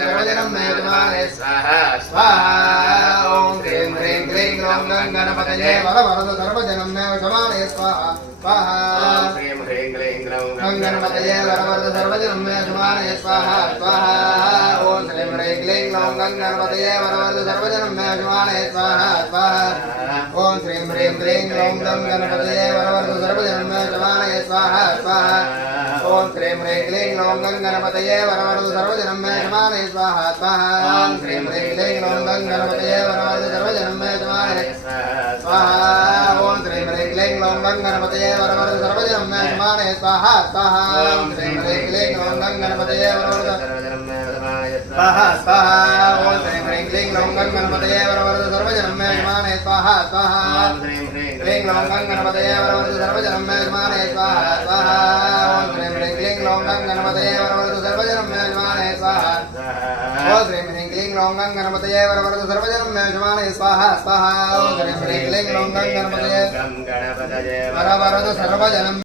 सर्वजनं मे यजमाने स्वाहा स्वाहा ओम ह्रीं ह्रीं क्लीं ग्लौं गणपतये वरवरद सर्वजनं मे यजमाने स्वाहा स्वाहा ह्रीं ह्रीं क्लीं ग्लौं गणपतये वरवरद सर्वजनं मे यजमाने स्वाहा स्वाहा ओम ह्रीं ह्रीं क्लीं ग्लौं गणपतये वरवरद सर्वजनं मे यजमाने स्वाहा स्वाहा ओम ह्रीं ह्रीं क्लीं ग्लौं गणपतये वरवरद सर्वजनं मे यजमाने स्वाहा स्वाहा ओम ह्रीं ह्रीं क्लीं ग्लौं गणपतये वरवरद सर्वजनं मे यजमाने स्वाहा स्वाहा ओम ह्रीं ह्रीं क्लीं ग्लौं गणपतये वरवरद सर्वजनं मे यजमाने स्वाहा ओम ह्रीं ह्रीं क्लीं ग्लौं गणपतये वरवरद सर्वजनं मे यजमाने स्वाहा स्वाहा ओम ह्रीं ह्रीं क्लीं ग्लौं गणपतये वरवरद सर्वजनं मे यजमाने स्वाहा स्वाहा ओम ह्रीं ह्रीं क्लीं ग्लौं गणपतये वरवरद सर्वजनं मे यजमाने स्वाहा स्वाहा ओम ह्रीं ह्रीं क्लीं ग्लौं गणपतये वरवरद सर्वजनं मे यजमाने स्वाहा स्वाहा ओम ह्रीं ह्रीं क्लीं ग्लौं गणपतये वरवरद सर्वजनं मे यजमाने स्वाहा ओम ह्रीं ह्रीं क्लीं ग्लौं गणपतये वरवरद सर्वजनं मे यजमाने स्वाहा स्वाहा ओम ह्रीं ह्रीं क्लीं ग्लौं गणपतये वरवरद सर्वजनं